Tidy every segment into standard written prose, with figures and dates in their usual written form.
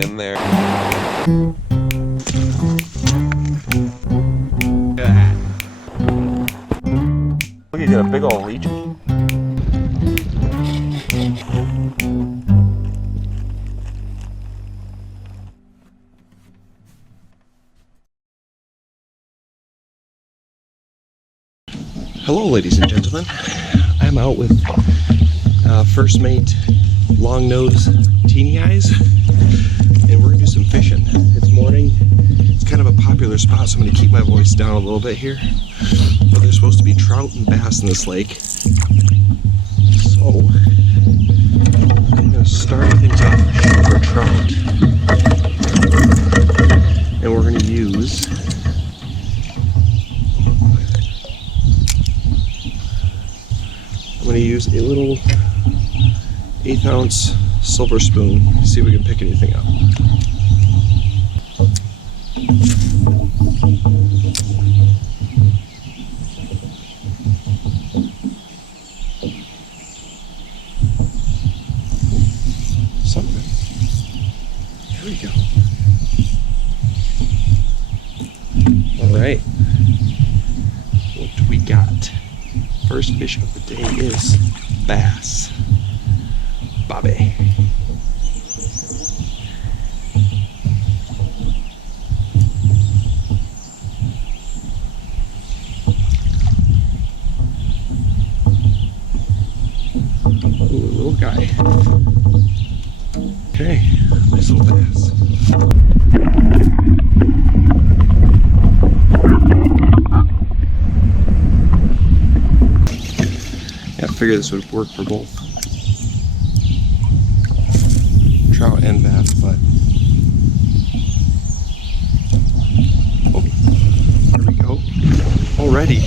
in there. Look, you got a big old legion. Hello, ladies and gentlemen. I'm out with first mate long nose teeny eyes, and we're gonna do some fishing. It's morning. It's kind of a popular spot, so I'm gonna keep my voice down a little bit here. But there's supposed to be trout and bass in this lake, so I'm gonna start things off for trout, and we're gonna use a little 1/8 ounce silver spoon. See if we can pick anything up. Something. There we go. All right. What do we got? First fish of the day is bass. Bobby. Ooh, a little guy. Okay, nice little bass. I figured this would work for both trout and bass, but oh, there we go. Already.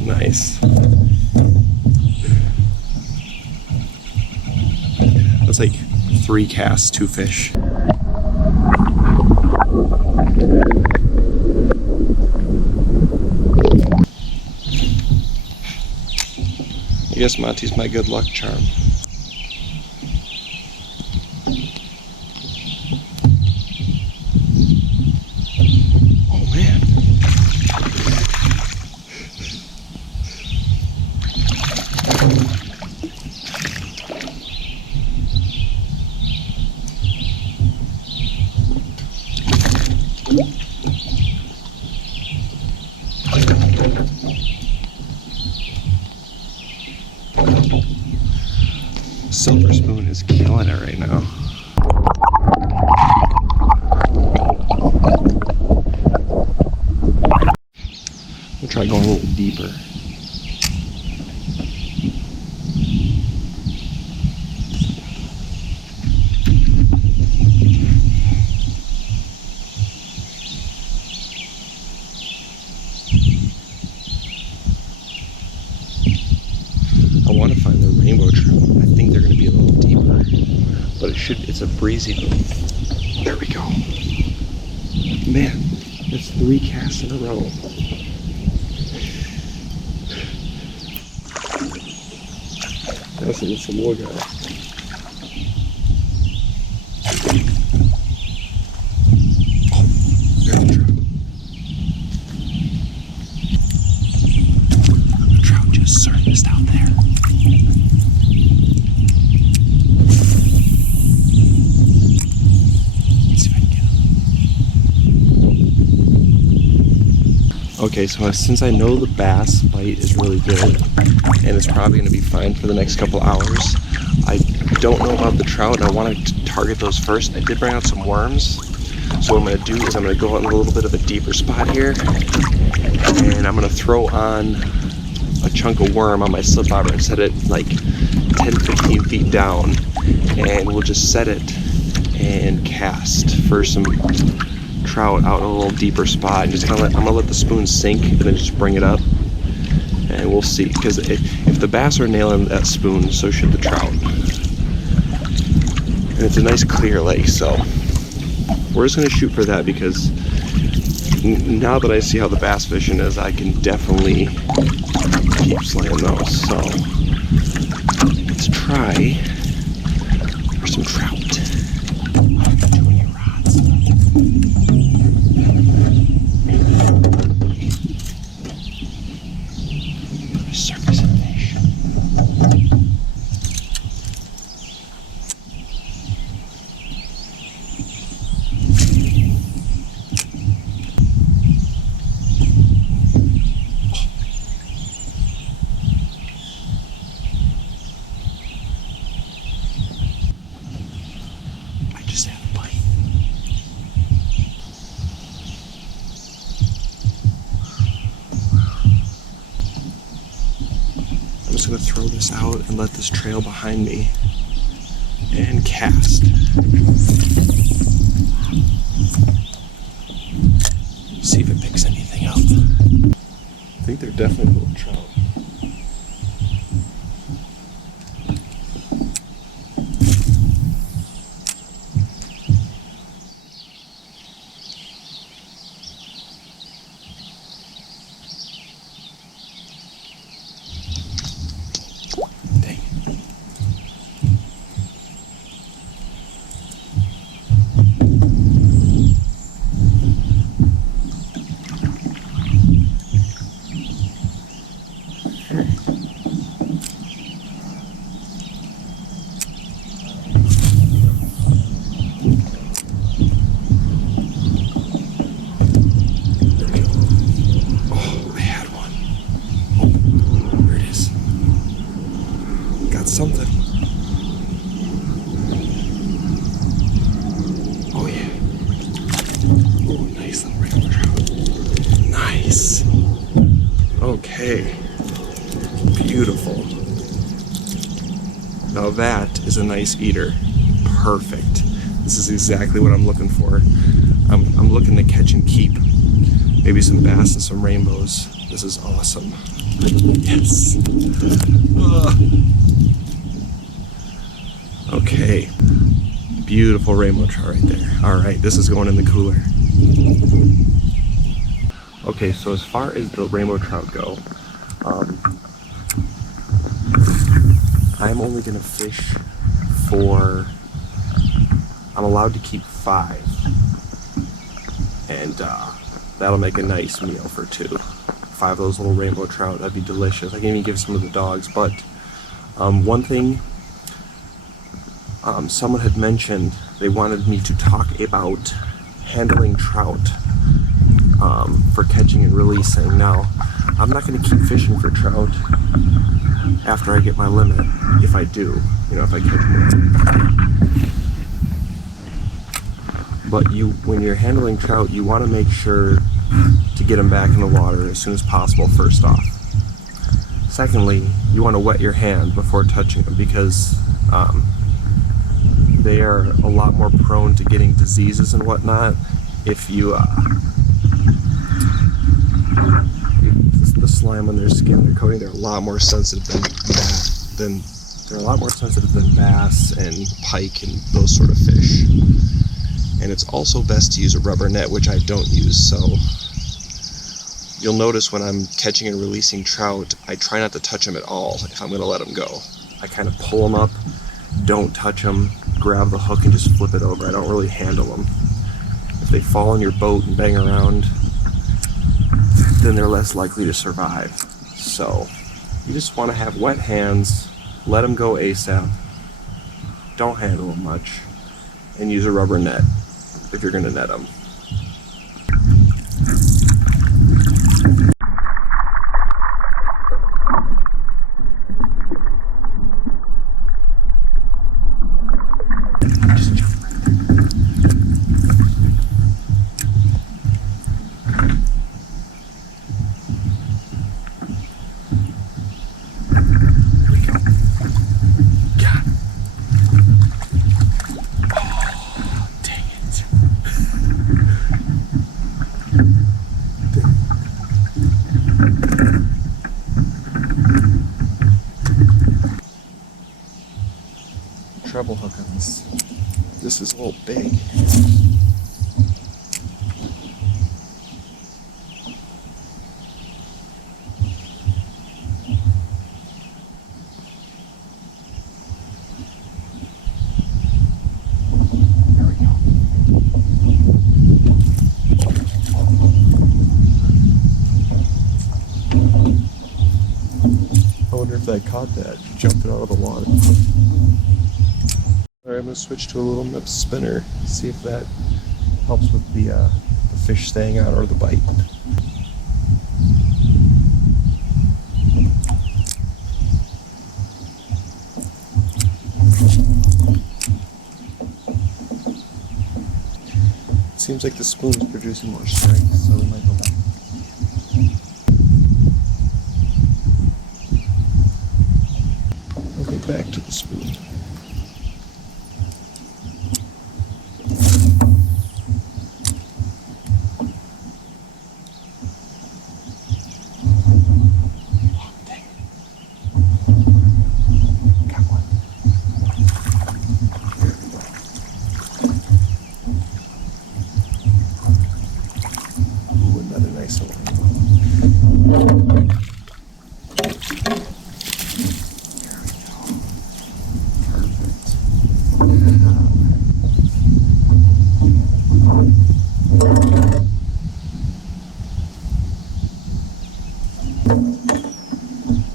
Nice. That's like 3 casts, 2 fish. I guess Monty's my good luck charm. Oh man. Silver spoon is killing it right now. We'll try going a little deeper. I want to find the rainbow trout. I think they're going to be a little deeper, but it's a breezy. There we go. Man, that's 3 casts in a row. That's a little guy. Oh, there's a trout. The trout just surfaced out there. Okay, so since I know the bass bite is really good, and it's probably going to be fine for the next couple hours, I don't know about the trout, and I want to target those first. I did bring out some worms, so what I'm going to do is I'm going to go out in a little bit of a deeper spot here, and I'm going to throw on a chunk of worm on my slip bobber and set it like 10-15 feet down, and we'll just set it and cast for some trout trout out in a little deeper spot. And just kind of I'm gonna let the spoon sink and then just bring it up, and we'll see. Because if the bass are nailing that spoon, so should the trout. And it's a nice clear lake, so we're just gonna shoot for that, because now that I see how the bass fishing is, I can definitely keep slaying those. So let's try for some trout. Surface fish. I just had a bite. I'm just going to throw this out and let this trail behind me and cast. See if it picks anything up. I think they're definitely little trout. Something. Oh yeah. Oh, nice little rainbow trout. Nice. Okay. Beautiful. Now that is a nice eater. Perfect. This is exactly what I'm looking for. I'm looking to catch and keep maybe some bass and some rainbows. This is awesome. Yes. Okay, beautiful rainbow trout right there. All right, this is going in the cooler. Okay, so as far as the rainbow trout go, I'm only gonna fish for, I'm allowed to keep 5. And that'll make a nice meal for 2. 5 of those little rainbow trout, that'd be delicious. I can even give some to the dogs, but one thing, someone had mentioned they wanted me to talk about handling trout for catching and releasing. Now, I'm not going to keep fishing for trout after I get my limit, if I do, if I catch more. But when you're handling trout, you want to make sure to get them back in the water as soon as possible, first off. Secondly, you want to wet your hand before touching them, because they are a lot more prone to getting diseases and whatnot if you the slime on their skin, their coating, they're a lot more sensitive than bass and pike and those sort of fish. And it's also best to use a rubber net, which I don't use. So you'll notice when I'm catching and releasing trout, I try not to touch them at all if I'm going to let them go. I kind of pull them up, don't touch them, grab the hook and just flip it over. I don't really handle them. If they fall in your boat and bang around, then they're less likely to survive. So you just want to have wet hands, let them go ASAP, don't handle them much, and use a rubber net if you're going to net them. treble hook on this. This is a little big. There we go. I wonder if that caught that, jumping out of the water. Alright, I'm going to switch to a little nip spinner, see if that helps with the fish staying out or the bite. It seems like the spoon is producing more strength, so we might go back. Okay, back to the spoon.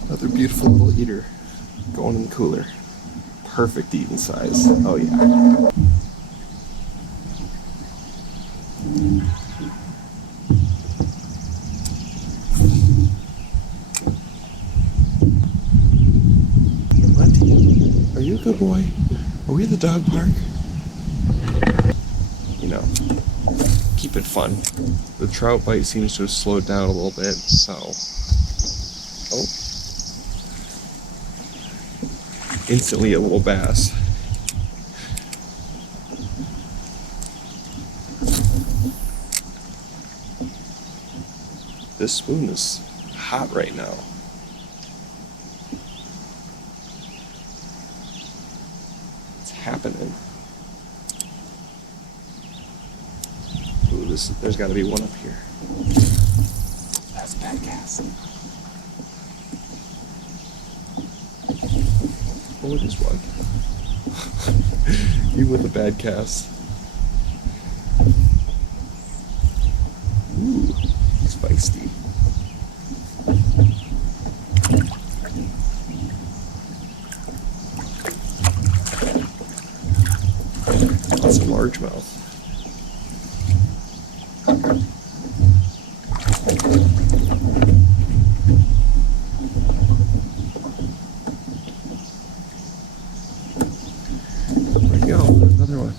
Another beautiful little eater going in the cooler. Perfect eating size. Oh yeah. Monty, are you a good boy? Are we at the dog park? You know, keep it fun. The trout bite seems to have slowed down a little bit, so... Oh. Instantly a little bass. This spoon is hot right now. It's happening. Ooh, there's got to be one up here. That's a bad cast. Oh, it is one. You with a bad cast. Ooh, he's feisty. That's a largemouth. There we go, another one.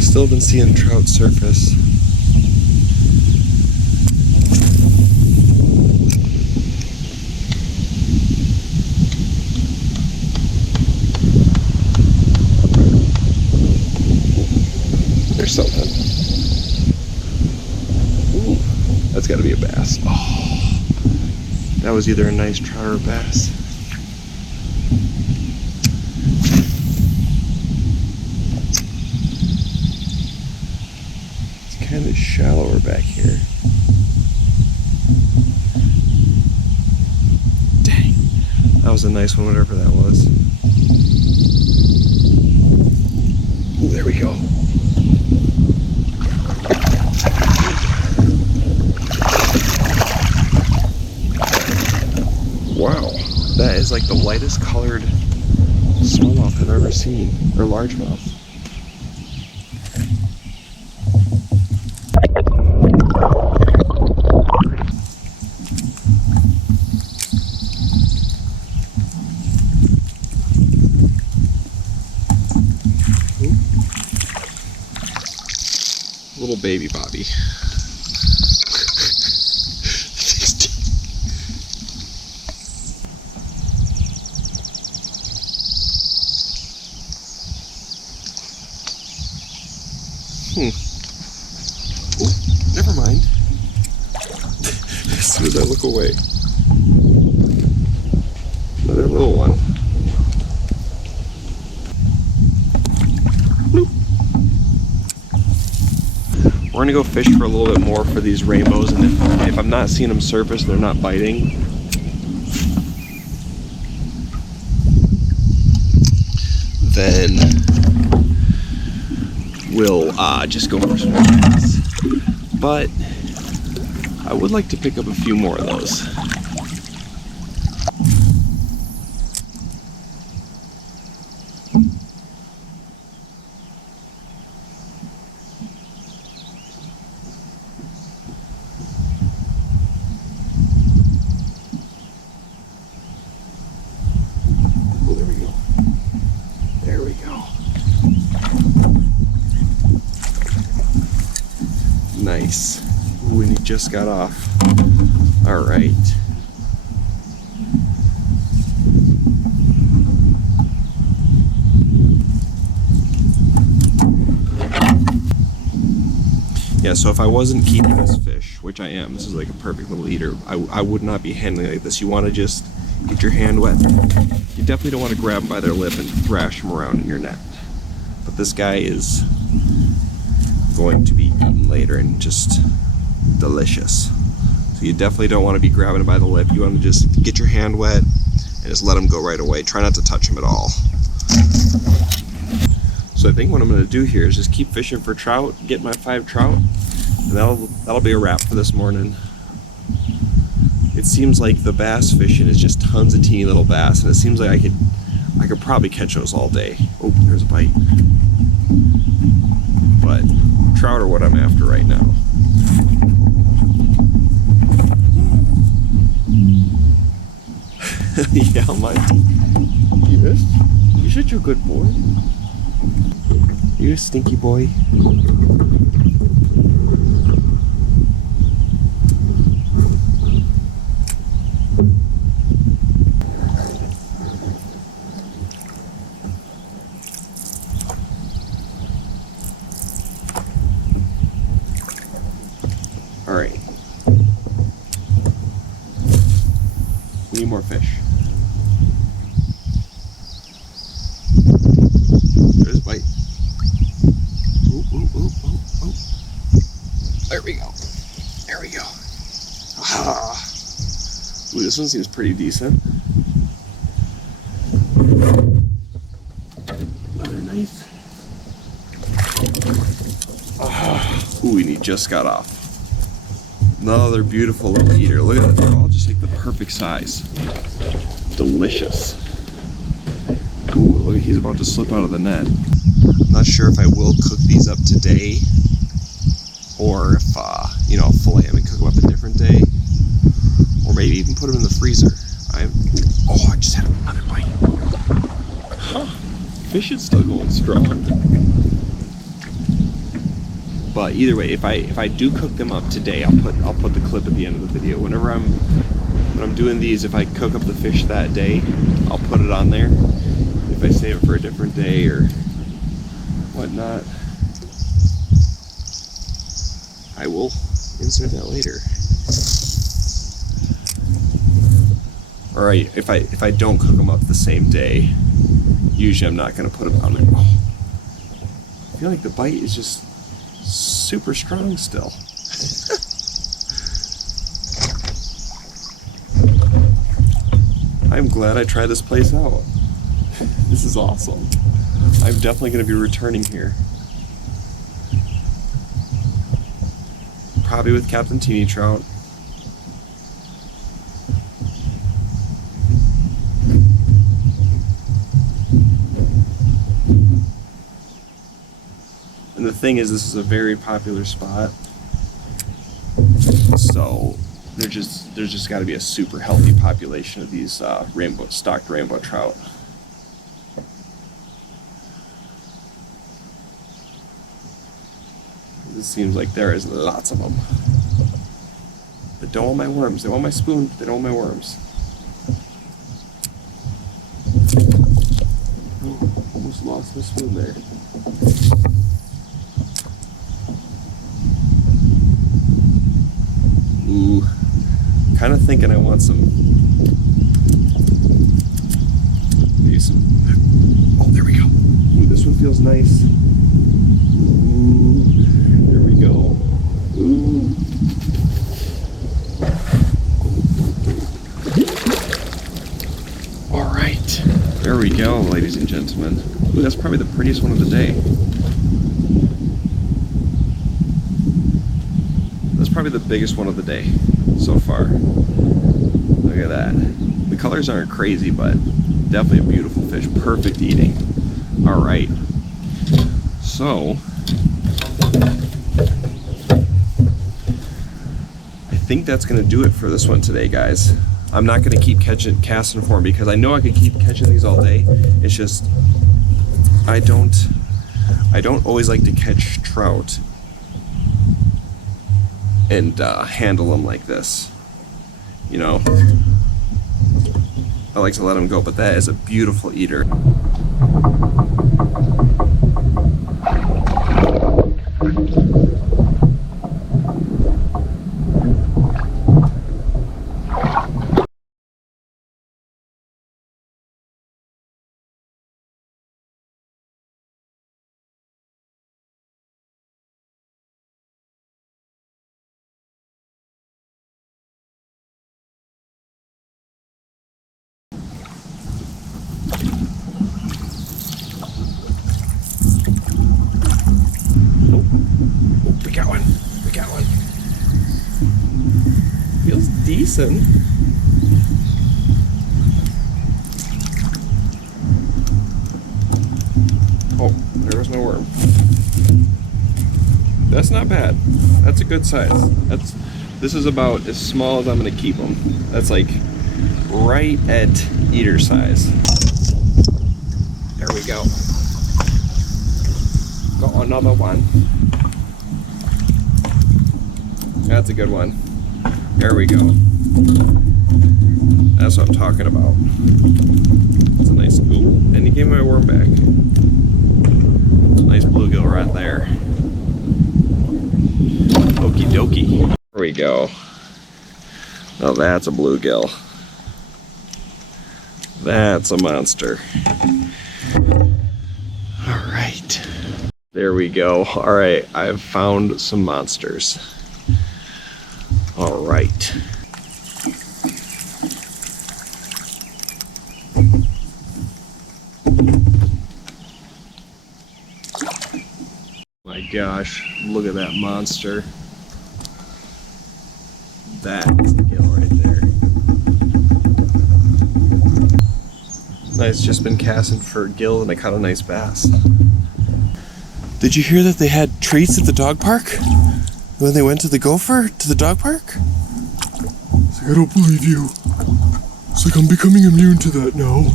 Still been seeing trout surface. There's something. Ooh, that's got to be a bass. Oh, that was either a nice trout or a bass. Kind of shallower back here. Dang, that was a nice one, whatever that was. Ooh, there we go. Wow, that is like the lightest colored smallmouth I've ever seen, or largemouth. little baby Bobby. Oh, never mind. As soon as I look away. Another little one. Bloop. We're gonna go fish for a little bit more for these rainbows, and if I'm not seeing them surface, they're not biting. Then we'll just go for some bass. But I would like to pick up a few more of those. Oh, there we go. There we go. Nice. Ooh, and he just got off. All right. Yeah, so if I wasn't keeping this fish, which I am, this is like a perfect little eater, I would not be handling like this. You want to just get your hand wet. You definitely don't want to grab them by their lip and thrash them around in your net. But this guy is going to be eaten later and just delicious. So you definitely don't want to be grabbing it by the lip. You want to just get your hand wet and just let them go right away. Try not to touch them at all. So I think what I'm going to do here is just keep fishing for trout, get my 5 trout, and that'll be a wrap for this morning. It seems like the bass fishing is just tons of teeny little bass, and it seems like I could probably catch those all day. Oh, there's a bite. But trout are what I'm after right now. Yeah, Monty. You missed? You're such a good boy. You're a stinky boy. All right. We need more fish. There's a bite. Ooh, ooh, ooh, ooh, ooh. There we go. There we go. Ah. Ooh, this one seems pretty decent. Another nice. Ah. Ooh, and he just got off. Another beautiful little eater. Look at that. They're all just like the perfect size. Delicious. Ooh, look, he's about to slip out of the net. I'm not sure if I will cook these up today or if, I'll fillet them and cook them up a different day. Or maybe even put them in the freezer. I just had another bite. Huh. Fish is still going strong. But either way, if I do cook them up today, I'll put the clip at the end of the video. When I'm doing these, if I cook up the fish that day, I'll put it on there. If I save it for a different day or whatnot, I will insert that later. Alright, if I don't cook them up the same day, usually I'm not going to put them on there. Oh, I feel like the bite is just super strong still. I'm glad I tried this place out. This is awesome. I'm definitely going to be returning here. Probably with Captain Teeny Trout. And the thing is, this is a very popular spot. So there's just got to be a super healthy population of these stocked rainbow trout. It seems like there is lots of them. They don't want my worms. They want my spoon. They don't want my worms. Oh, almost lost my spoon there. Ooh, kind of thinking I want some. Maybe some. Oh, there we go. Ooh, this one feels nice. Ooh, there we go. Ooh. All right, there we go, ladies and gentlemen. Ooh, that's probably the prettiest one of the day. That's probably the biggest one of the day so far. Look at that. The colors aren't crazy, but definitely a beautiful fish. Perfect eating. All right. So, I think that's going to do it for this one today, guys. I'm not going to keep casting for them because I know I could keep catching these all day. It's just, I don't always like to catch trout and handle them like this. You know, I like to let them go, but that is a beautiful eater. We got one. We got one. Feels decent. Oh, there was my worm. That's not bad. That's a good size. This is about as small as I'm gonna keep them. That's like right at eater size. There we go. Got another one. That's a good one. There we go. That's what I'm talking about. That's a nice, ooh, and he gave me my worm back. Nice bluegill right there. Okie dokie. There we go. Now that's a bluegill. That's a monster. All right. There we go. All right, I've found some monsters. All right. My gosh, look at that monster. That's a gill right there. Nice, just been casting for gill and I caught a nice bass. Did you hear that they had treats at the dog park? When they went to the gopher, to the dog park? It's like, I don't believe you. It's like, I'm becoming immune to that now.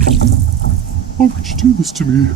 How could you do this to me?